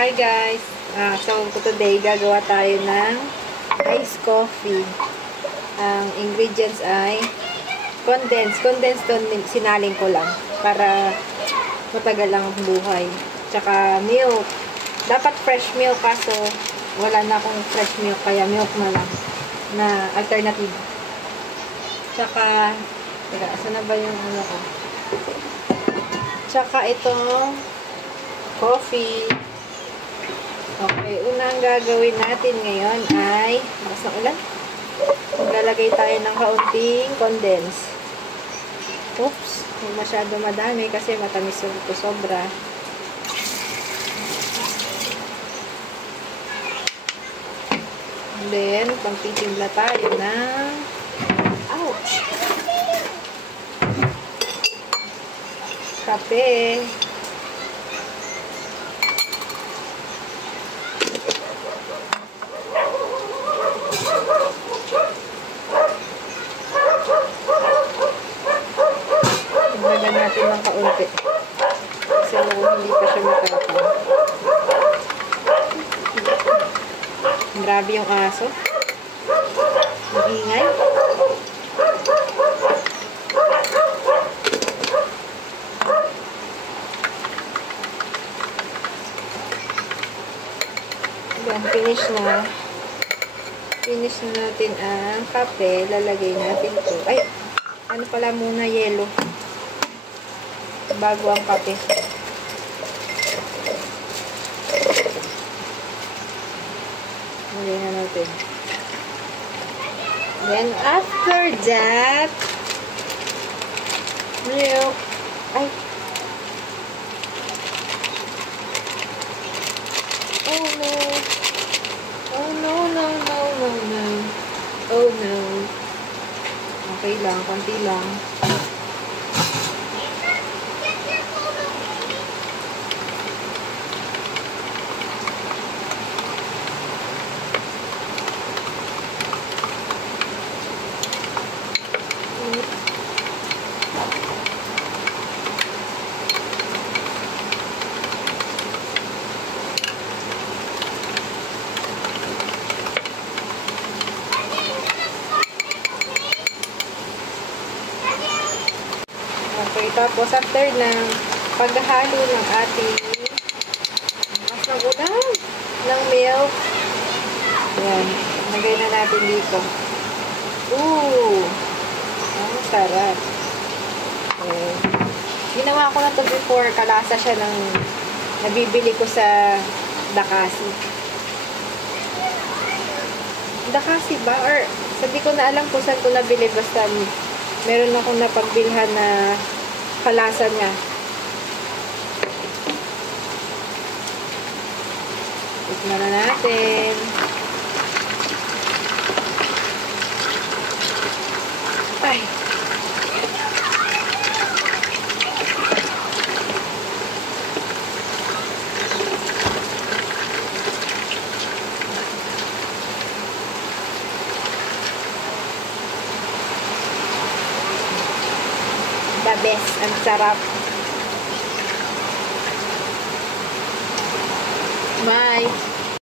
Hi guys! So today gagawa tayo ng iced coffee. Ang ingredients ay condensed to sinaling ko lang para matagal lang ang buhay. Tsaka milk. Dapat fresh milk kaso wala na akong fresh milk kaya milk na lang na alternative. Tsaka teka, saan na ba yung ano ko? Tsaka itong coffee. Okay, unang gagawin natin ngayon ay lakas ng ulan. Maglalagay tayo ng kaunting condense. Oops, hindi masyado madami kasi matamis ito sobra. And then, pagtitimpla tayo ng ouch! Kape. Lagyan natin ng kaunti. Kasi hindi pa siya matapang. Grabe yung aso. Magingay. Yan, finish na. Finish na natin ang kape. Lalagay natin ito. Ay, ano pala muna, yelo. Bago ang kape. Lagay na natin. Then, after that, milk. Ay. Oh no. Oh no, no, no, no, no. Oh no. Okay lang, konti lang. Okay, tapos after ng paghahalo ng ating ulam ng milk, yan, lagay na natin dito. Ooh! Ang sarap. Okay. Ginawa ko na to before, kalasa siya ng nabibili ko sa Dakasi. Dakasi ba? Or sabi ko na alam kung saan ko nabili, basta meron akong napagbilhan na kalasa niya. Tikman na natin. Ay! The best. Ang sarap. Bye!